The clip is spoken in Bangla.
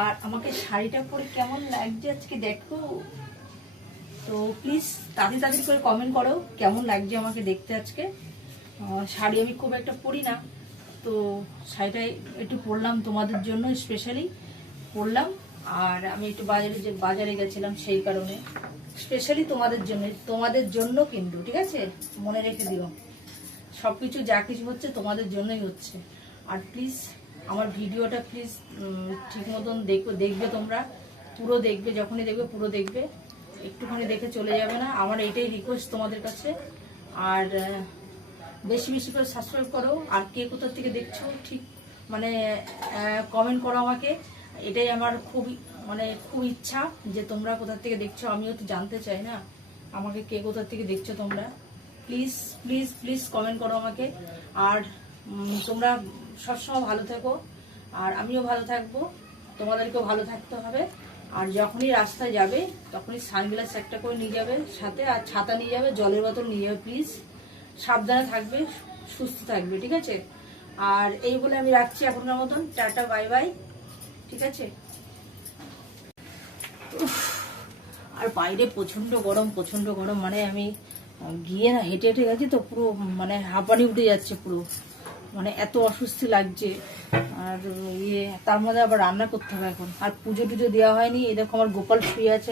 আর আমাকে শাড়িটা পরে কেমন লাগছে আজকে দেখো। তো প্লিজ তাড়াতাড়ি করে কমেন্ট করো কেমন লাগছে আমাকে দেখতে আজকে। শাড়ি আমি খুব একটা পরি না, তো শাড়িটা একটু পরলাম তোমাদের জন্য, স্পেশালি পরলাম। আর আমি একটু বাজারে গেছিলাম, সেই কারণে স্পেশালি তোমাদের জন্য কিন্তু, ঠিক আছে, মনে রেখে দিও সব কিছু যা কিছু হচ্ছে তোমাদের জন্যই হচ্ছে। আর প্লিজ আমার ভিডিওটা প্লিজ ঠিক মতন দেখবে তোমরা, পুরো দেখবে, যখনই দেখবে পুরো দেখবে, একটুখানি দেখে চলে যাবে না, আমার এইটাই রিকোয়েস্ট তোমাদের কাছে। আর বেশি বেশি করে সাবস্ক্রাইব করো। আর কে কোথা থেকে দেখছো ঠিক মানে কমেন্ট করো আমাকে, এটাই আমার খুব ইচ্ছা যে তোমরা কোথা থেকে দেখছো, আমিও তো জানতে চাই না আমাকে কে কোথা থেকে দেখছো তোমরা। প্লিজ প্লিজ প্লিজ কমেন্ট করো আমাকে। আর তোমরা সবসময় ভালো থেকো, আর আমিও ভালো থাকবো, তোমাদেরকেও ভালো থাকতে হবে। আর যখনই রাস্তায় যাবে তখনই সানগ্লাস একটা করে নিয়ে যাবে সাথে, আর ছাতা নিয়ে যাবে, জলের বোতল নিয়ে যাবে। প্লিজ সাবধানে থাকবে, সুস্থ থাকবে, ঠিক আছে। আর এই বলে আমি রাখছি এখনকার মতন, টাটা বাই বাই, ঠিক আছে। আর বাইরে প্রচন্ড গরম, মানে আমি গিয়ে না হেঁটে হেঁটে গেছি তো পুরো মানে হাঁপানি উঠে যাচ্ছে পুরো, মানে এত অস্বস্তি লাগছে। আর তার মধ্যে আবার রান্না করতে হবে এখন, আর পুজো টুজো দেওয়া হয়নি, এরকম আমার গোপাল শুয়ে আছে।